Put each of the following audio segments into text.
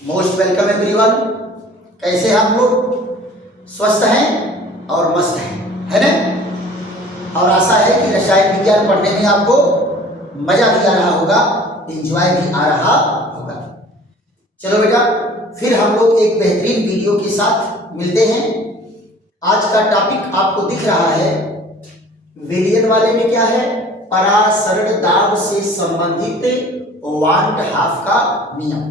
Most welcome everyone. कैसे हैं आप लोग? स्वस्थ हैं और मस्त हैं, है ना? और आशा है कि रसायन विज्ञान पढ़ने में आपको मजा भी आ रहा होगा, एंजॉय भी आ रहा होगा। चलो बेटा, फिर हम लोग एक बेहतरीन वीडियो के साथ मिलते हैं। आज का टॉपिक आपको दिख रहा है, विलियन वाले में क्या है? परासरण दाब से संबंधित वांट हाफ का नियम।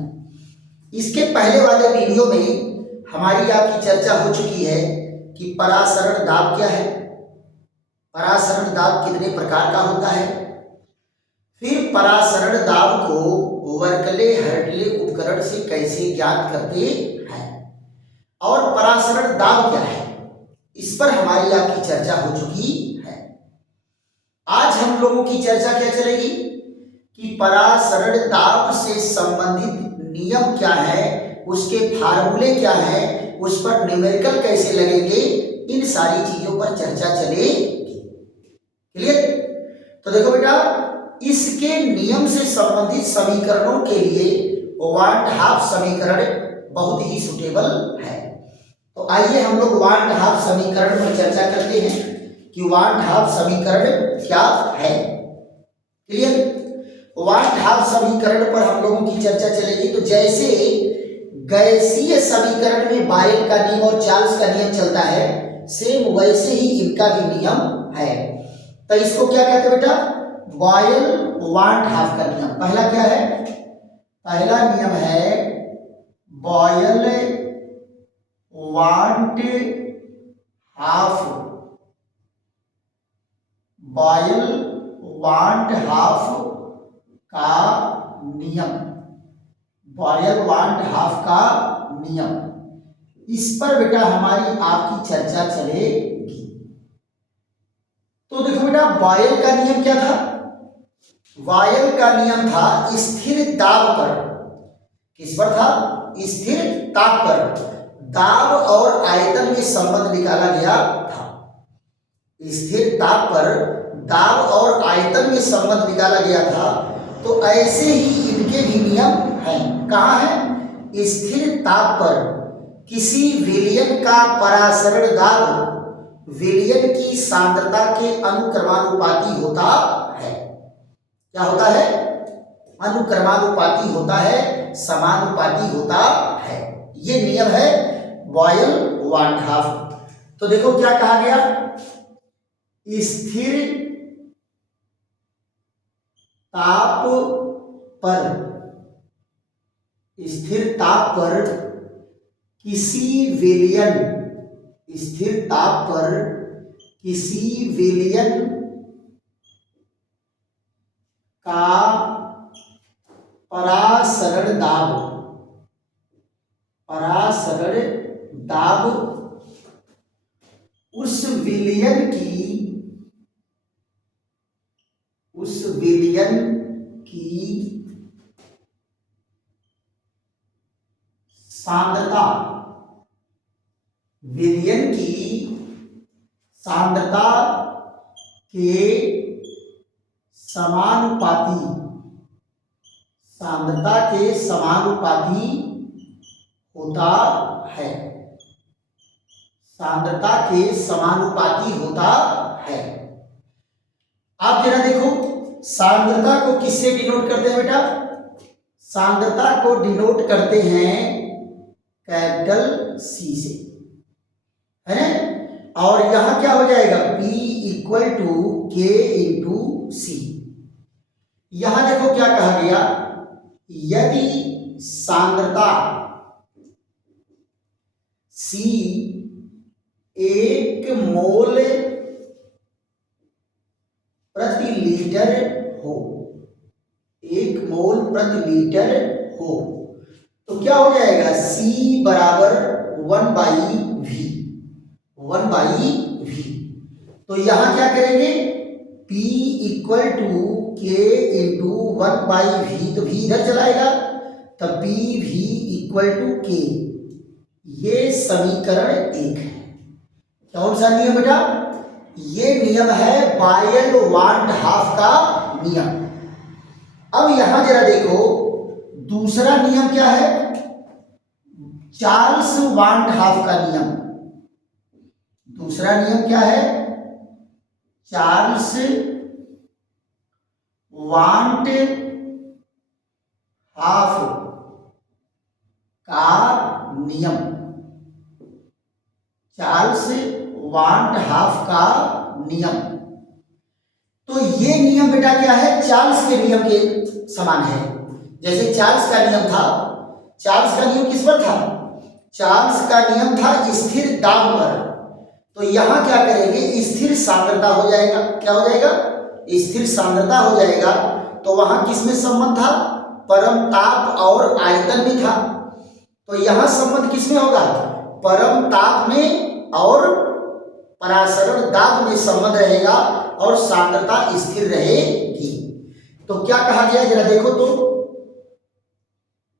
इसके पहले वाले वीडियो में हमारी आपकी चर्चा हो चुकी है कि परासरण दाब क्या है, परासरण दाब कितने प्रकार का होता है, फिर परासरण दाब को वर्कले हर्टले उपकरण से कैसे ज्ञात करते हैं और परासरण दाब क्या है, इस पर हमारी आपकी चर्चा हो चुकी है। आज हम लोगों की चर्चा क्या चलेगी कि परासरण दाब से संबंधित नियम क्या है, उसके फार्मूले क्या है, उस पर न्यूमेरिकल कैसे लगेंगे, इन सारी चीजों पर चर्चा चलेगी। क्लियर? तो देखो बेटा, इसके नियम से संबंधित समीकरणों के लिए वांट हाफ समीकरण बहुत ही सुटेबल है। तो आइए हम लोग वांट हाफ समीकरण पर चर्चा करते हैं कि वांट हाफ समीकरण क्या है। क्लियर? वांट हाफ समीकरण पर हम लोगों की चर्चा चलेगी। तो जैसे गैसीय समीकरण में बॉयल का नियम और चार्ल्स का नियम चलता है, सेम वैसे ही इनका भी नियम है। तो इसको क्या कहते हैं बेटा? बॉयल वांट हाफ का नियम। पहला क्या है? पहला नियम है बॉयल वांट हाफ, बॉयल वांट हाफ का नियम, बॉयल वांट हाफ का नियम। इस पर बेटा हमारी आपकी चर्चा चलेगी। तो देखो बेटा, बॉयल का नियम क्या था? बॉयल का नियम था स्थिर दाब पर। किस पर था? स्थिर ताप पर दाब और आयतन में संबंध निकाला गया था। स्थिर ताप पर दाब और आयतन में संबंध निकाला गया था। तो ऐसे ही इनके भी नियम हैं। कहाँ है? स्थिर ताप पर किसी विलयन का परासरण दाब विलयन की सांद्रता के अनुक्रमानुपाती होता है। क्या होता है? अनुक्रमानुपाती होता है, समानुपाती होता है। ये नियम है बॉयल वांट हाफ। तो देखो क्या कहा गया? स्थिर ताप पर, स्थिर ताप पर किसी विलयन, स्थिर ताप पर किसी विलयन का परासरण दाब, परासरण दाब उस विलयन की, उस विलयन की सांद्रता, विलयन की सांद्रता के समानुपाती, सांद्रता के समानुपाती होता है, सांद्रता के समानुपाती होता है। आप जरा देखो, सांद्रता को किससे डिनोट करते हैं बेटा? सांद्रता को डिनोट करते हैं कैपिटल सी से, है ना? और यहां क्या हो जाएगा? P equal to K into C. यहां देखो क्या कहा गया? यदि सांद्रता C 1 मोल प्रति लीटर हो, 1 मोल प्रति लीटर हो, तो क्या हो जाएगा? C बराबर 1/V, 1/V। तो यहां क्या करेंगे? P equal to K into 1/V, तो V इधर चलाएगा, तब PV इक्वल टू K। ये समीकरण 1 है। कौन सा नियम बेटा? ये नियम है बॉयल वांट हाफ का नियम। अब यहां जरा देखो, दूसरा नियम क्या है? चार्ल्स वांट हाफ का नियम। दूसरा नियम क्या है? चार्ल्स वांट हाफ का नियम। चार्ल्स वांट हाफ का नियम। तो ये नियम बेटा क्या है? चार्ल्स के नियम के समान है। जैसे चार्ल्स का नियम था, चार्ल्स का नियम किस पर था? चार्ल्स का नियम था स्थिर दाब पर। तो यहां क्या करेंगे? स्थिर सांद्रता हो जाएगा। क्या हो जाएगा? स्थिर सांद्रता हो जाएगा। तो वहां किसमें संबंध था? परम ताप और आयतन में था। तो यहां संबंध किसमें होगा? परम ताप में और परासरण दाब में संबंध रहेगा और सांद्रता स्थिर रहेगी। तो क्या कहा गया जरा देखो तो,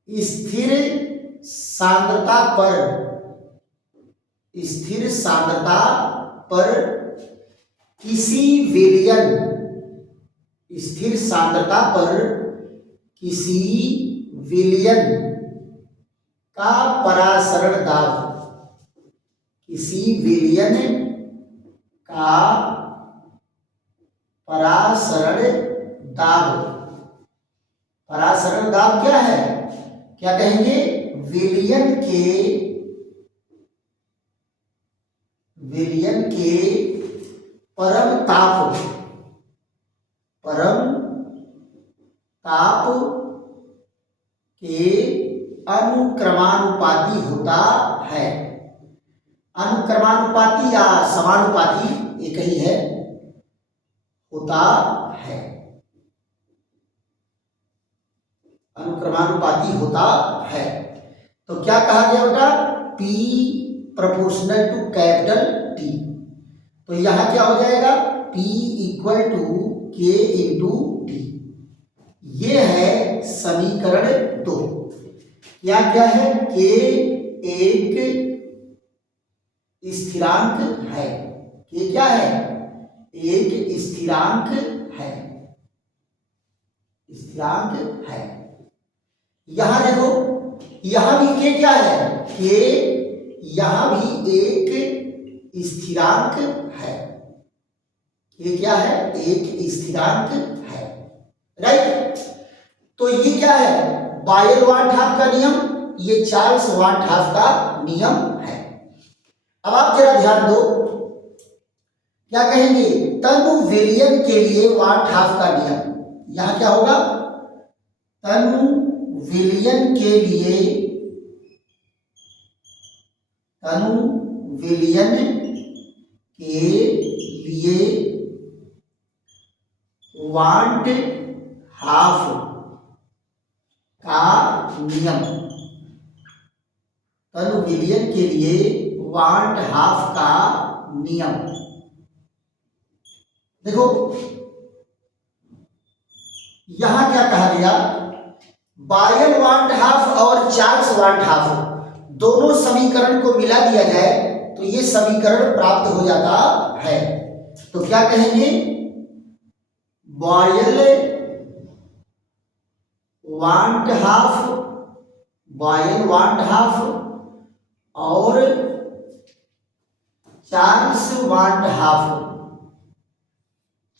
स्थिर सांद्रता पर, स्थिर सांद्रता पर किसी विलयन, स्थिर सांद्रता पर किसी विलयन का परासरण दाब, किसी विलयन का परासरण दाब। परासरण दाब क्या है? क्या कहेंगे? विलयन के परम ताप, परम ताप के अनुक्रमानुपाती होता है। अनुक्रमानुपाती या समानुपाती एक ही है, होता है। अनुक्रमानुपाती होता है। तो क्या कहा गया बेटा? P proportional to capital T। तो यहां क्या हो जाएगा? P equal to K into T। ये है समीकरण 2। क्या क्या है? K एक स्थिरांक है। K क्या है? एक स्थिरांक है, स्थिरांक है। यहां देखो, यहां भी K क्या है? K यहां भी एक स्थिरांक है। K क्या है? एक स्थिरांक है, राइट। तो ये क्या है? बायल वाट हाफ का नियम, ये चार्ल्स वाट हाफ का नियम है। अब आप जरा ध्यान दो, क्या कहेंगे? तनु विलयन के लिए वाट हाफ का नियम। यहां क्या होगा? तनु विलयन के लिए, तनु विलयन के लिए वाट हाफ का नियम। तनु विलयन के लिए वाट हाफ का नियम। देखो यहां क्या कहा गया? बायल वाट हाफ और चार्ल्स वाट हाफ दोनों समीकरण को मिला दिया जाए तो ये समीकरण प्राप्त हो जाता है। तो क्या कहेंगे? बायल वाट हाफ, बायल वाट हाफ और चार्ल्स वाट हाफ,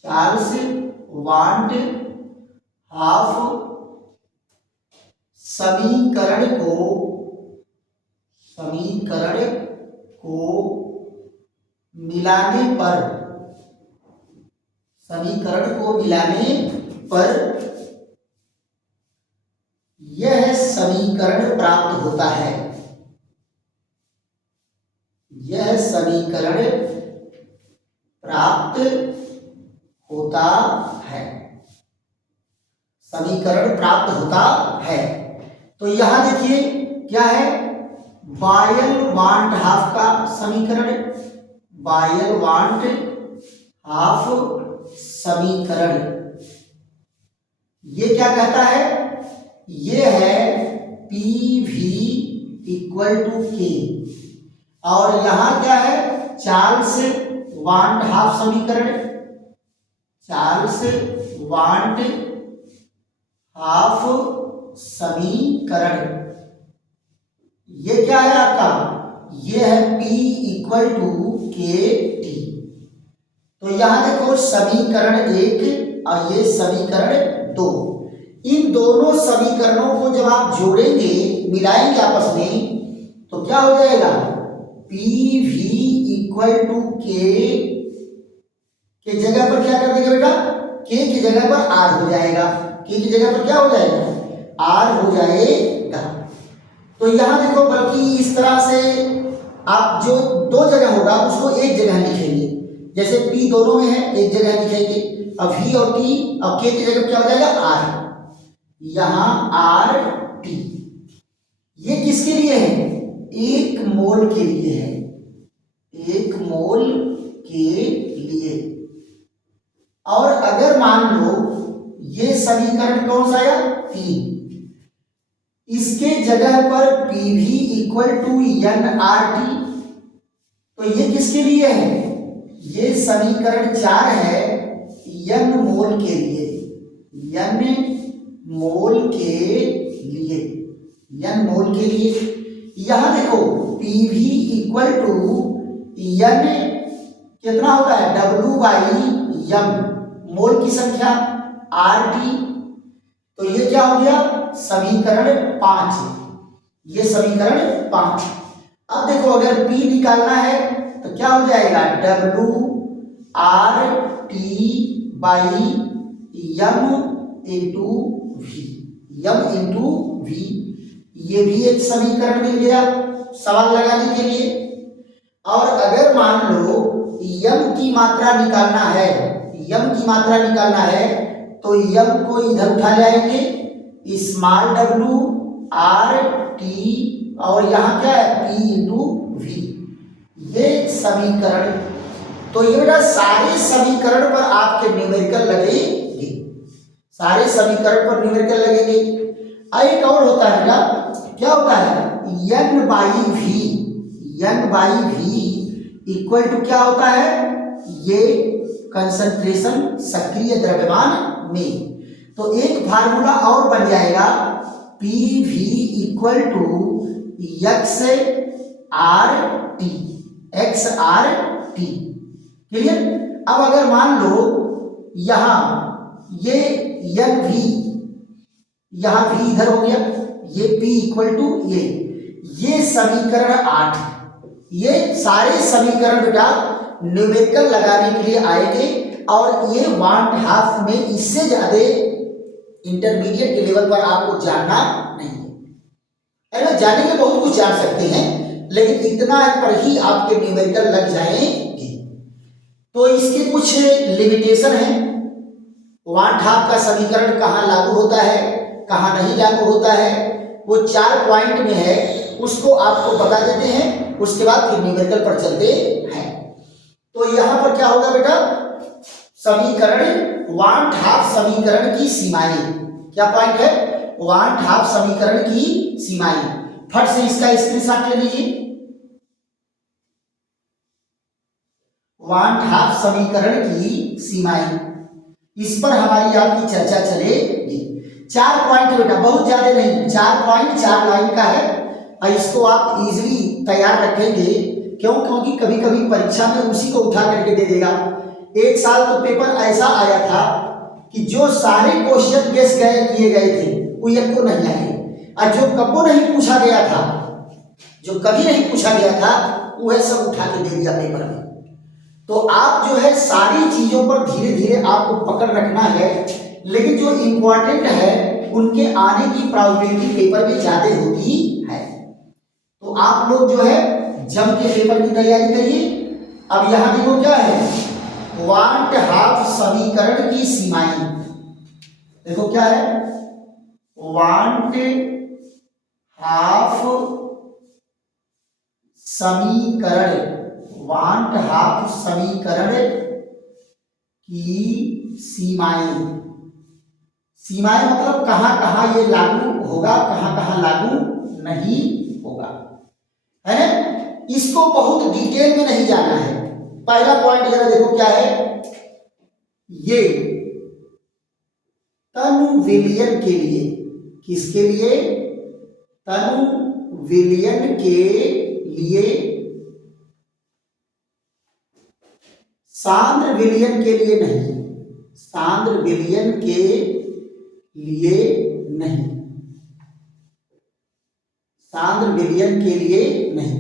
चार्ल्स वाट हाफ समीकरण को मिलाने पर, समीकरण को मिलाने पर यह समीकरण प्राप्त होता है, यह समीकरण प्राप्त होता है, समीकरण प्राप्त होता है। तो यहां देखिए क्या है? बायल वाट हाफ का समीकरण, बायल वाट हाफ समीकरण ये क्या कहता है? ये है PV इक्वल टू K। और यहां क्या है? चार्ल्स वाट हाफ समीकरण, चार्ल्स वाट हाफ समीकरण ये क्या है आपका, ये है P इक्वल टू के टी। तो यहां देखो समीकरण 1 और ये समीकरण 2, इन दोनों समीकरणों को जब आप जोड़ेंगे, मिलाएंगे आपस में, तो क्या हो जाएगा, पी वी इक्वल टू के जगह पर क्या कर देंगे बेटा, के की जगह पर आर हो जाएगा, के की जगह पर क्या हो जाएगा, आर हो जाएगा। तो यहां देखो, बल्कि इस तरह से आप जो दो जगह होगा उसको एक जगह लिखेंगे, जैसे P दोनों में है एक जगह लिखेंगे, अब V और T, अब K की जगह क्या हो जाएगा, R, यहां R T। ये किसके लिए है, 1 मोल के लिए है, 1 मोल के लिए। और अगर मान लो ये समीकरण कौन सा आया, 3, इसके जगह पर PV इक्वल टू NRT, तो ये किसके लिए है, ये समीकरण 4 है N मोल के लिए, N मोल के लिए, N मोल के लिए। यहां देखो PV इक्वल टू N कितना होता है, W/M, मोल की संख्या, RT। तो ये क्या हो गया, समीकरण 5, ये समीकरण 5। अब देखो अगर P निकालना है तो क्या हो जाएगा, WRT/M into V, M into V। ये भी एक समीकरण मिल गया सवाल लगाने के लिए। और अगर मान लो M की मात्रा निकालना है, M की मात्रा निकालना है, तो M को इधर उठा जाएंगे, स्मॉल w R T, और यहाँ क्या है, P इंटू V, ये समीकरण। तो ये बेटा सारे समीकरण पर आपके न्यूमेरिकल लगेंगे, सारे समीकरण पर न्यूमेरिकल लगेंगे। एक और होता है बेटा, क्या होता है, N/V इक्वल टू क्या होता है, ये कंसंट्रेशन सक्रिय द्रव्यमान में। तो एक फार्मूला और बन जाएगा, PV equal to XRT, clear. अब अगर मान लो यहां ये NV, यहां V इधर हो गया, ये P इक्वल टू ये समीकरण 8, ये सारे समीकरण बेटा न्यूमेरिकल लगाने के लिए आएंगे। और ये 1/2 में, इससे ज्यादा इंटरमीडिएट के लेवल पर आपको जानना नहीं है ना, जाने के बहुत कुछ जान सकते हैं, लेकिन इतना पर ही आपके न्यूमेरिकल लग जाएंगे। तो इसके कुछ लिमिटेशन है, 1/2 का समीकरण कहाँ लागू होता है, कहाँ नहीं लागू होता है, वो 4 पॉइंट में है, उसको आपको बता देते हैं, उसके बाद फिर न्यूमेरिकल पर चलते हैं। तो यहां पर क्या होगा बेटा, समीकरण 1/2 समीकरण की सीमाएं, क्या पॉइंट है, 1/2 समीकरण की सीमाएं। फट से इसका स्क्रीनशॉट ले लीजिए, 1/2 समीकरण की सीमाएं, इस पर हमारी आपकी चर्चा चलेगी। 4 पॉइंट बेटा, बहुत ज्यादा नहीं, 4 पॉइंट 4 लाइन का है, और इसको आप इजीली तैयार रखेंगे। क्यों, क्योंकि कभी कभी परीक्षा में उसी को उठा करके दे देगा। एक साल तो पेपर ऐसा आया था कि जो सारे क्वेश्चन गेस किए गए थे वो एक को नहीं आए, और जो कबो नहीं पूछा गया था, जो कभी नहीं पूछा गया था, वह सब उठा के दे दिया पेपर में। तो आप जो है सारी चीजों पर धीरे धीरे आपको पकड़ रखना है, लेकिन जो इंपॉर्टेंट है उनके आने की प्रोबेबिलिटी पेपर में ज्यादा होती है। तो आप लोग जो है जम के पेपर की तैयारी करिए। अब यहां देखो क्या है, 1/2 समीकरण की सीमाएं, देखो क्या है, 1/2 समीकरण, 1/2 समीकरण की सीमाएं। सीमाएं मतलब कहां कहां ये लागू होगा, कहां कहां लागू नहीं होगा, है ना। इसको बहुत डिटेल में नहीं जाना है। पहला पॉइंट जरा देखो क्या है, ये तनु विलयन के लिए, किसके लिए, तनु विलियन के लिए, सांद्र विलियन के लिए नहीं, सांद्र विलियन के लिए नहीं, सांद्र विलियन के लिए नहीं।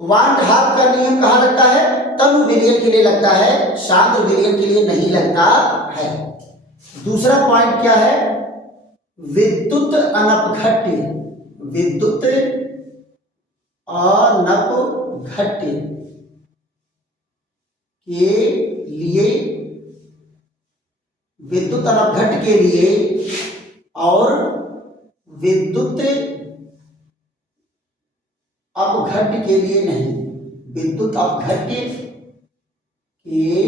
वांट हाफ का नियम कहाँ लगता है? तनु विलियन के लिए लगता है, सांद्र विलियन के लिए नहीं लगता है। दूसरा पॉइंट क्या है? विद्युत अनपघट्य, विद्युत अनपघट्य के लिए, विद्युत अनपघट्य के लिए और विद्युत अपघट्य के लिए नहीं, विद्युत अपघट्य के लिए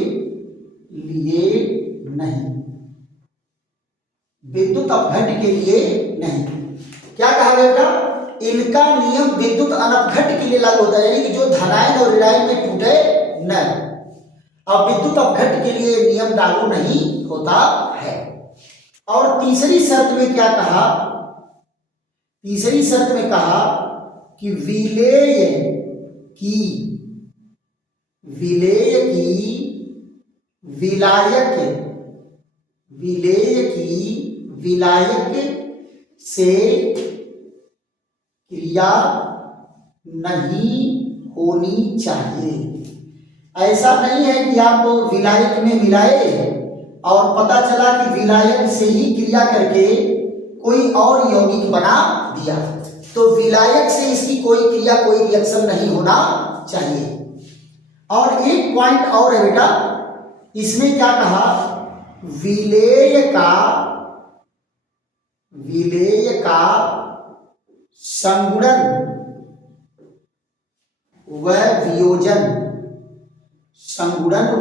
नहीं, विद्युत अपघट्य के लिए नहीं। क्या कहा बेटा? इनका नियम विद्युत अनपघट्य के लिए लागू होता है, यानी कि जो धनायन और ऋणायन में टूटे न। अब विद्युत अपघट्य के लिए नियम लागू नहीं होता है। और तीसरी शर्त में क्या कहा? तीसरी शर्त में कहा कि विलेय की, विलेय की विलायक, विलेय की विलायक से क्रिया नहीं होनी चाहिए। ऐसा नहीं है कि आप विलायक में मिलाए और पता चला कि विलायक से ही क्रिया करके कोई और यौगिक बना दिया, तो विलायक से इसकी कोई क्रिया, कोई रिएक्शन नहीं होना चाहिए। और एक पॉइंट और है बेटा, इसमें क्या कहा? विलेय का, विलेय का संगुणन व वियोजन, संगुणन व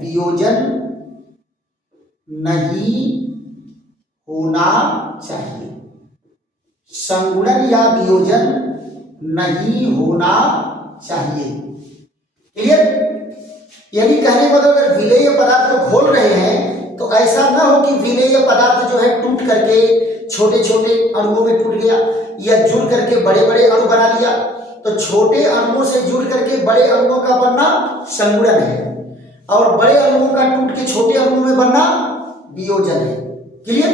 वियोजन नहीं होना चाहिए, संगुणन या वियोजन नहीं होना चाहिए। क्लियर? यानी कहने का मतलब अगर विलेय पदार्थ को घोल रहे हैं तो ऐसा ना हो कि विलेय पदार्थ जो है टूट करके छोटे छोटे अणुओं में टूट गया या जुड़ करके बड़े बड़े अणु बना लिया। तो छोटे अणुओं से जुड़ करके बड़े अणुओं का बनना संगुणन है और बड़े अणुओं का टूट के छोटे अणुओं में बनना वियोजन है। क्लियर?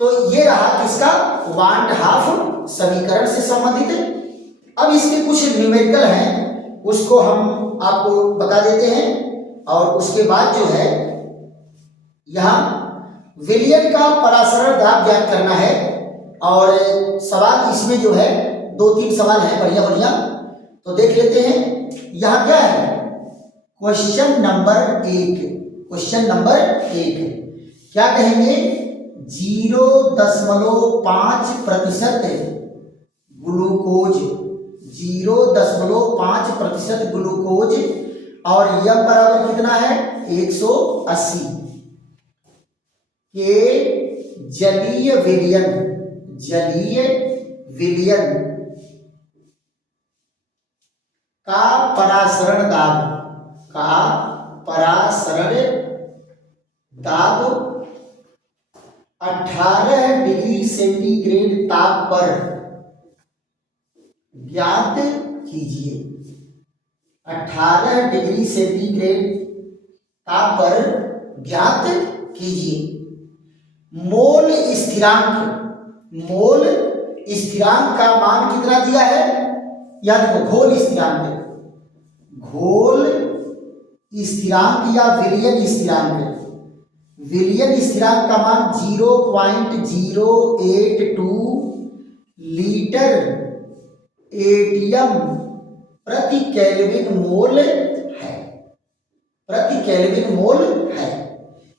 तो ये रहा किसका? वांट हाफ समीकरण से संबंधित। अब इसके कुछ न्यूमेरिकल हैं, उसको हम आपको बता देते हैं और उसके बाद जो है यहाँ विलियन का परासरण दाब ज्ञात करना है। और सवाल इसमें जो है 2-3 सवाल हैं बढ़िया बढ़िया, तो देख लेते हैं। यहाँ क्या है? क्वेश्चन नंबर 1, क्वेश्चन नंबर 1 क्या कहेंगे? 0.5% ग्लूकोज, 0.5% ग्लूकोज और यम बराबर कितना है? 180 के जलीय विलयन, जलीय विलयन का परासरण दाब, का परासरण दाब 18 डिग्री सेंटीग्रेड ताप पर ज्ञात कीजिए। 18 डिग्री सेंटीग्रेड ताप पर ज्ञात कीजिए। मोल स्थिरांक, मोल स्थिरांक का मान कितना दिया है? याद रखो, घोल स्थिरांक, घोल स्थिरांक या विलयन स्थिरांक, विलयन स्थिरांक का मान 0.082 लीटर एटीएम प्रति केल्विन मोल है, प्रति केल्विन मोल है।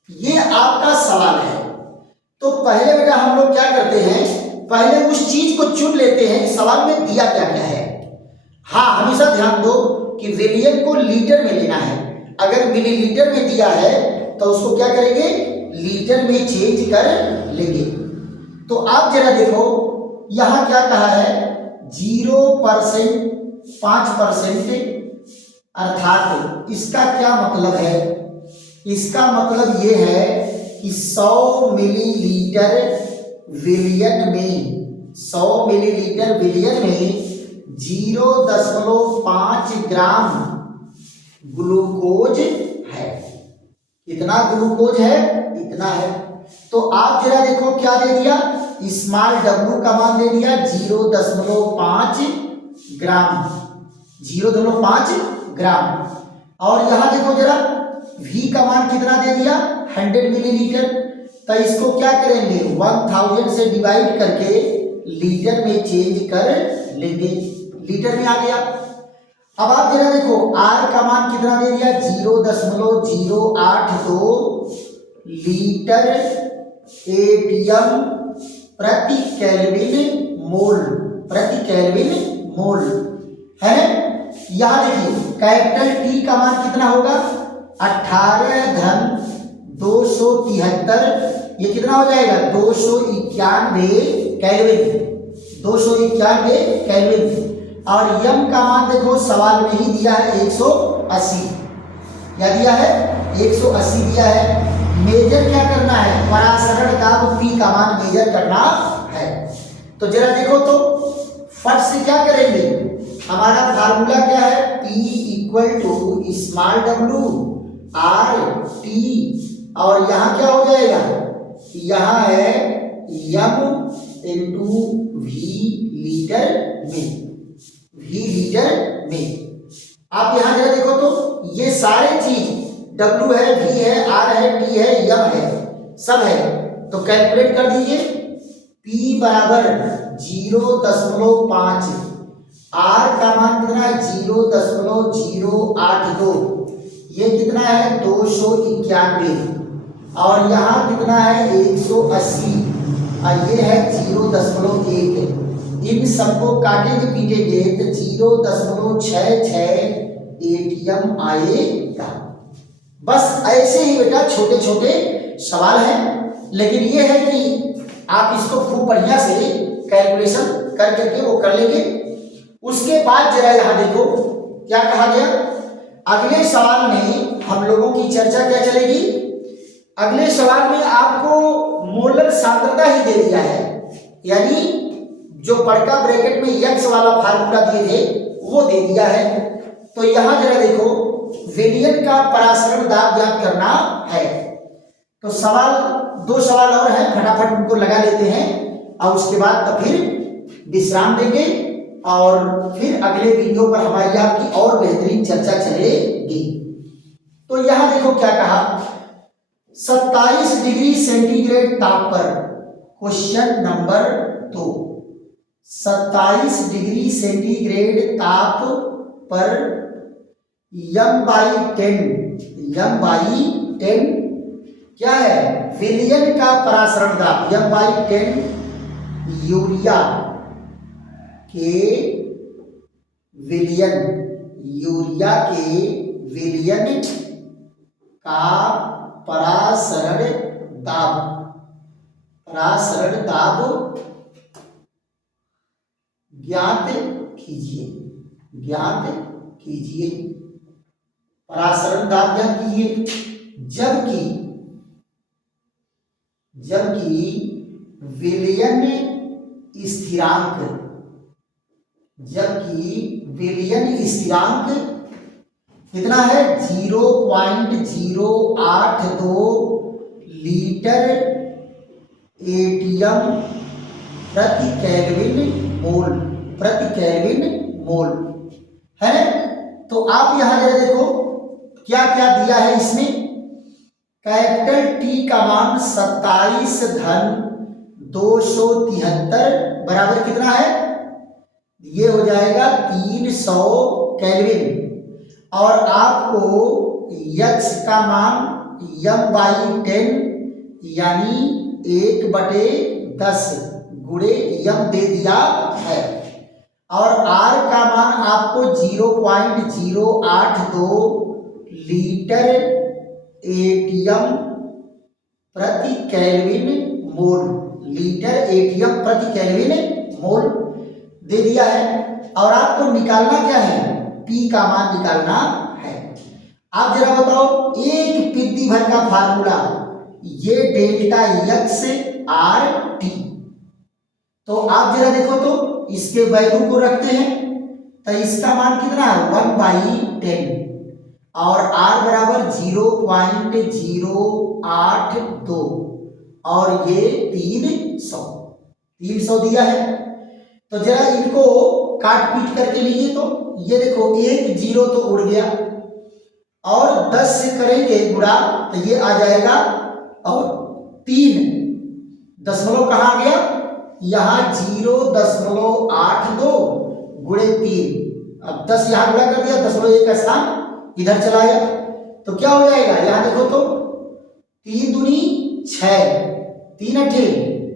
ये आपका सवाल है। तो पहले बेटा हम लोग क्या करते हैं, पहले उस चीज को चुन लेते हैं कि सवाल में दिया क्या क्या है। हाँ, हमेशा ध्यान दो कि विलियन को लीटर में लेना है। अगर मिलीलीटर में दिया है तो उसको क्या करेंगे? लीटर में चेंज कर लेंगे। तो आप जरा देखो यहां क्या कहा है? 0%, 5%, अर्थात इसका क्या मतलब है? इसका मतलब ये है कि 100 मिलीलीटर विलियन में 100 मिलीलीटर विलियन में 0.5 ग्राम ग्लूकोज है। कितना ग्लूकोज है? इतना है। तो आप जरा देखो क्या दे दिया, स्मॉल w का मान दे दिया 0.5 ग्राम, 0.5 ग्राम। और यहां देखो जरा v का मान कितना दे दिया, 100 मिलीलीटर। तो इसको क्या करेंगे, 1000 से डिवाइड करके लीटर में चेंज कर लेंगे, लीटर में आ गया। अब आप जरा देखो r का मान कितना दे दिया, 0.082 लीटर एटीएम प्रति केल्विन मोल, प्रति केल्विन मोल है। यहां देखिए कैपिटल T का मान कितना होगा, 18-273, ये कितना हो जाएगा, 291 केल्विन, 291 केल्विन। और यम का मान देखो सवाल में ही दिया है 180, क्या दिया है, 180 दिया है। मेजर क्या करना है, परासरण दाब P का मान मेजर करना है। तो जरा देखो तो फट से क्या करेंगे, हमारा फार्मूला क्या है, P equal to small w R T, और यहाँ क्या हो जाएगा, यहाँ है यम इंटू वी लीटर में, वी लीटर में। आप यहाँ जरा देखो तो ये सारे चीज W है, V है, R है, T है, यम है, सब है। तो कैलकुलेट कर दीजिए, P बराबर 0.5, R का मान कितना है 0.082, ये कितना है 291, और यहाँ कितना है 180, और ये है 0.1। इन सबको काटेंगे पीटेंगे तो 0.66 एटीएम आएगा। बस ऐसे ही बेटा छोटे छोटे सवाल हैं, लेकिन ये है कि आप इसको खूब बढ़िया से कैलकुलेशन कर करके वो कर लेंगे। उसके बाद जरा यहाँ देखो क्या कहा गया, अगले सवाल में हम लोगों की चर्चा क्या चलेगी, अगले सवाल में आपको मोलर सांद्रता ही दे दिया है, यानी जो बड़का ब्रैकेट में यक्स वाला फार्मूला दिए थे वो दे दिया है। तो यहां जरा देखो विलियन का परासरण दाब ज्ञात करना है। तो सवाल, दो सवाल और हैं, फटाफट उनको लगा लेते हैं और उसके बाद तो फिर विश्राम देंगे और फिर अगले वीडियो पर हमारी आपकी और बेहतरीन चर्चा चलेगी। तो यहां देखो क्या कहा, 27 डिग्री सेंटीग्रेड ताप पर, क्वेश्चन नंबर 2, 27 डिग्री सेंटीग्रेड ताप पर m/10 क्या है, विलियन का परासरण दाब, m/10 यूरिया के विलियन, यूरिया के विलियन का परासरण दाब, परासरण दाब ज्ञात कीजिए, ज्ञात कीजिए, परासरण दाब ज्ञात कीजिए। जबकि विलियन स्थिरांक, जबकि विलियन स्थिरांक कितना है 0.082 लीटर एटीएम प्रति केल्विन मोल, प्रति केल्विन मोल है। तो आप यहां जरा देखो क्या क्या दिया है इसमें, कैपिटल T का मान 27-273 बराबर कितना है, ये हो जाएगा 300 केल्विन। और आपको यक्स का मान m/10 यानी 1/10 गुणे यम दे दिया है। और R का मान आपको 0.082 लीटर एटीएम प्रति केल्विन मोल, लीटर एटीएम प्रति केल्विन मोल दे दिया है। और आपको निकालना क्या है, P का मान निकालना है। आप जरा बताओ एक पिद्दी भर का फार्मूला, ये डेल्टा यक्स आर टी, तो आप जरा देखो तो इसके वैल्यू को रखते हैं तो इसका मान कितना है 1/10 और r बराबर 0.082 और ये 300 दिया है। तो जरा इनको काट पीट करके लीजिए तो ये देखो एक जीरो तो उड़ गया और 10 से करेंगे गुणा तो ये आ जाएगा और 3 दशमलव कहाँ आ गया यहाँ 0.82 गुणे 3। अब 10 यहाँ गुणा कर दिया दशमलव एक का स्थान इधर चला गया तो क्या हो जाएगा यहाँ देखो तो 3 दूनी 6 3 अठे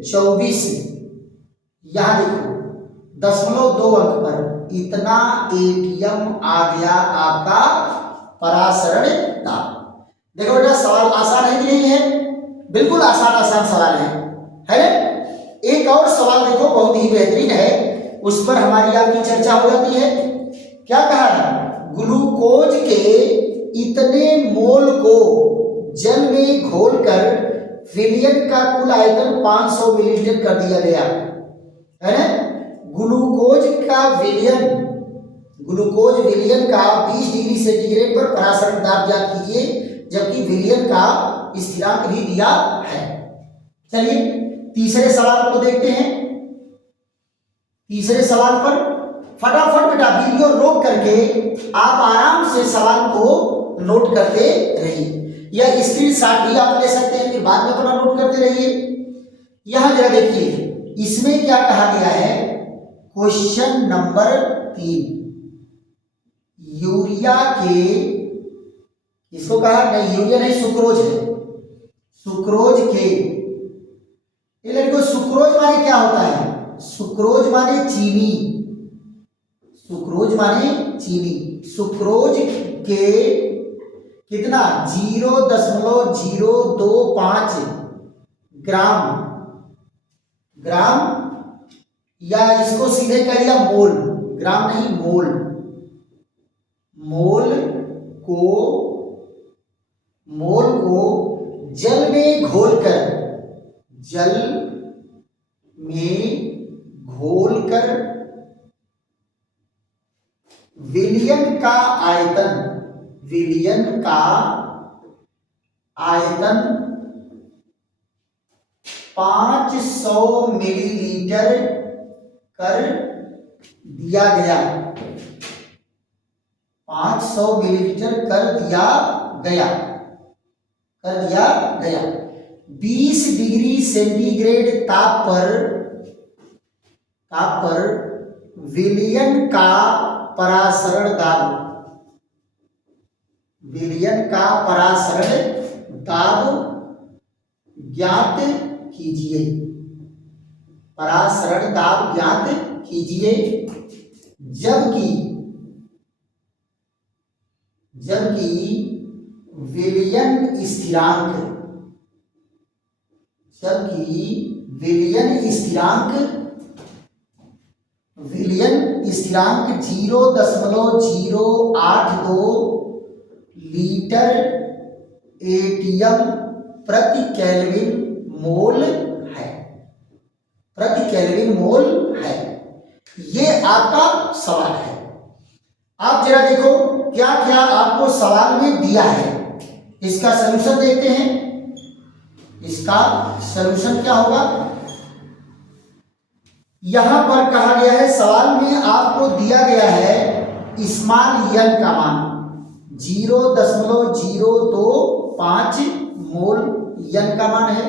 24 यहाँ देखो 0.2 अंक पर इतना एटीएम आ गया आपका परासरण दाब। देखो बेटा सवाल आसान है कि नहीं है? बिल्कुल आसान सवाल है ना? एक और सवाल देखो बहुत ही बेहतरीन है, उस पर हमारी आपकी चर्चा हो जाती है। क्या कहा है? ग्लूकोज के इतने मोल को जल में घोलकर विलयन का कुल आयतन 500 मिलीलीटर कर दिया गया है ना? ग्लूकोज विलयन का 20 डिग्री सेंटीग्रेड पर परासरण दाब ज्ञात कीजिए, जबकि विलयन का स्थिरांक भी दिया है। चलिए तीसरे सवाल को देखते हैं। तीसरे सवाल पर फटाफट बेटा वीडियो रोक करके आप आराम से सवाल को नोट करते रहिए, या स्क्रीनशॉट भी आप ले सकते हैं, फिर बाद में अपना नोट करते रहिए। यहां जरा देखिए इसमें क्या कहा गया है। क्वेश्चन नंबर 3, यूरिया के, इसको कहा नहीं यूरिया नहीं सुक्रोज है, सुक्रोज के, ये लड़कों सुक्रोज माने क्या होता है? सुक्रोज माने चीनी, सुक्रोज माने चीनी। सुक्रोज के कितना 0.025 ग्राम या इसको सीधे कह दिया मोल, ग्राम नहीं मोल को जल में घोलकर विलयन का आयतन 500 मिलीलीटर कर दिया गया, 500 मिलीलीटर कर दिया गया। 20 डिग्री सेंटीग्रेड ताप पर विलयन का परासरण दाब ज्ञात कीजिए, जबकि विलयन स्थिरांक 0.082 लीटर एटीएम प्रति केल्विन मोल है। ये आपका सवाल है। आप जरा देखो क्या क्या आपको सवाल में दिया है, इसका सलूशन देखते हैं। इसका सलूशन क्या होगा? यहां पर कहा गया है सवाल में आपको दिया गया है स्मॉल n का मान 0.025 मोल n का मान है।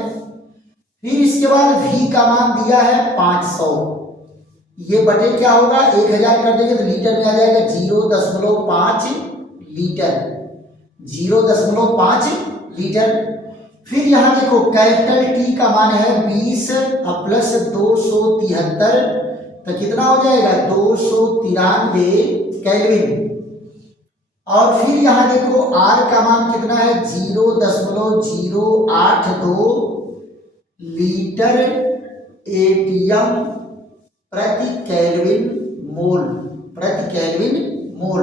फिर इसके बाद v का मान दिया है 500, ये बटे क्या होगा 1000 कर देंगे तो लीटर में आ जाएगा 0.5 लीटर। फिर यहाँ देखो कैपिटल T का मान है 20 प्लस 273, तो कितना हो जाएगा 293 केल्विन। और फिर यहाँ देखो R का मान कितना है 0.082 लीटर एटीएम प्रति केल्विन मोल।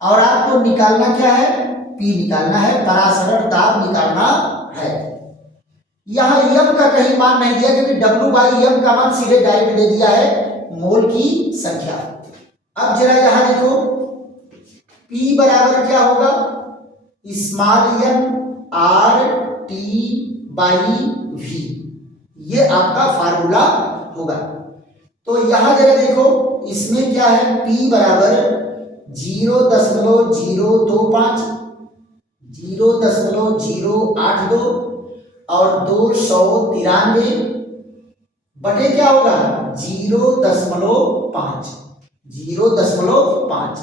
और आपको निकालना क्या है? P निकालना है, परासरण दाब निकालना है। यहाँ यम का कहीं मान नहीं दिया क्योंकि W/m का मान सीधे डायरेक्ट दे दिया है मोल की संख्या। अब जरा यहां देखो P बराबर क्या होगा, स्मॉल m RT/V, ये आपका फार्मूला होगा। तो यहां जरा देखो इसमें क्या है, P बराबर 0.025 0.082 और 293 बटे क्या होगा 0.5 0.5।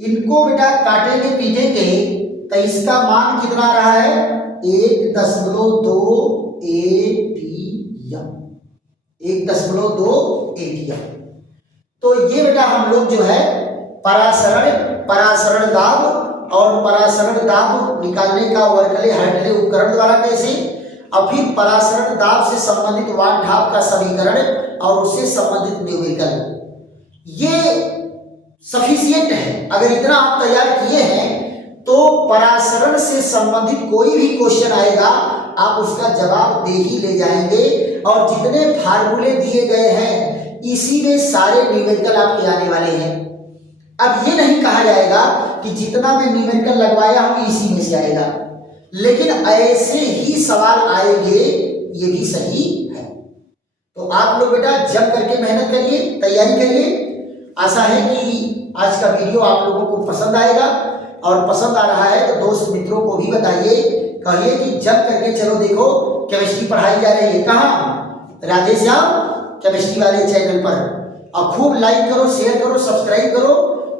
इनको बेटा काटेंगे पीटेंगे तो इसका मान कितना रहा है 1.2 ATM 1.2 ATM। तो ये बेटा हम लोग जो है परासरण दाब और परासरण दाब निकालने का वर्कले हाइड्रे उपकरण द्वारा कैसे, और फिर परासरण दाब से संबंधित वाट ढाप का समीकरण और उससे संबंधित न्यूमेरिकल, ये सफिशिएंट है। अगर इतना आप तैयार किए हैं तो परासरण से संबंधित कोई भी क्वेश्चन आएगा आप उसका जवाब दे ही ले जाएंगे। और जितने फार्मूले दिए गए हैं इसी में सारे न्यूमेरिकल आपके आने वाले हैं। अब ये नहीं कहा जाएगा कि जितना मैं न्यूमेरिकल लगवाया हूं इसी में से आएगा, लेकिन ऐसे ही सवाल आएंगे, ये भी सही है। तो आप लोग बेटा जम करके मेहनत करिए, तैयारी करिए। आशा है कि आज का वीडियो आप लोगों को पसंद आएगा, और पसंद आ रहा है तो दोस्त मित्रों को भी बताइए, कहिए कि जम करके चलो देखो केमिस्ट्री पढ़ाई जा रही है। कहाँ? राधेश्याम केमिस्ट्री वाले चैनल पर। और खूब लाइक करो, शेयर करो, सब्सक्राइब करो,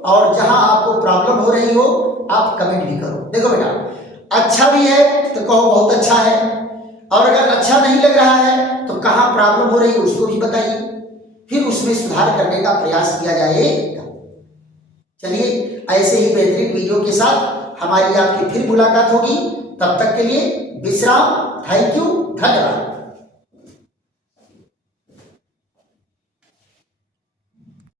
और जहां आपको प्रॉब्लम हो रही हो आप कमेंट भी करो। देखो बेटा अच्छा भी है तो कहो बहुत अच्छा है, और अगर अच्छा नहीं लग रहा है तो कहाँ प्रॉब्लम हो रही है उसको भी बताइए, फिर उसमें सुधार करने का प्रयास किया जाएगा। चलिए ऐसे ही बेहतरीन वीडियो के साथ हमारी आपकी फिर मुलाकात होगी। तब तक के लिए विश्राम। थैंक यू, धन्यवाद।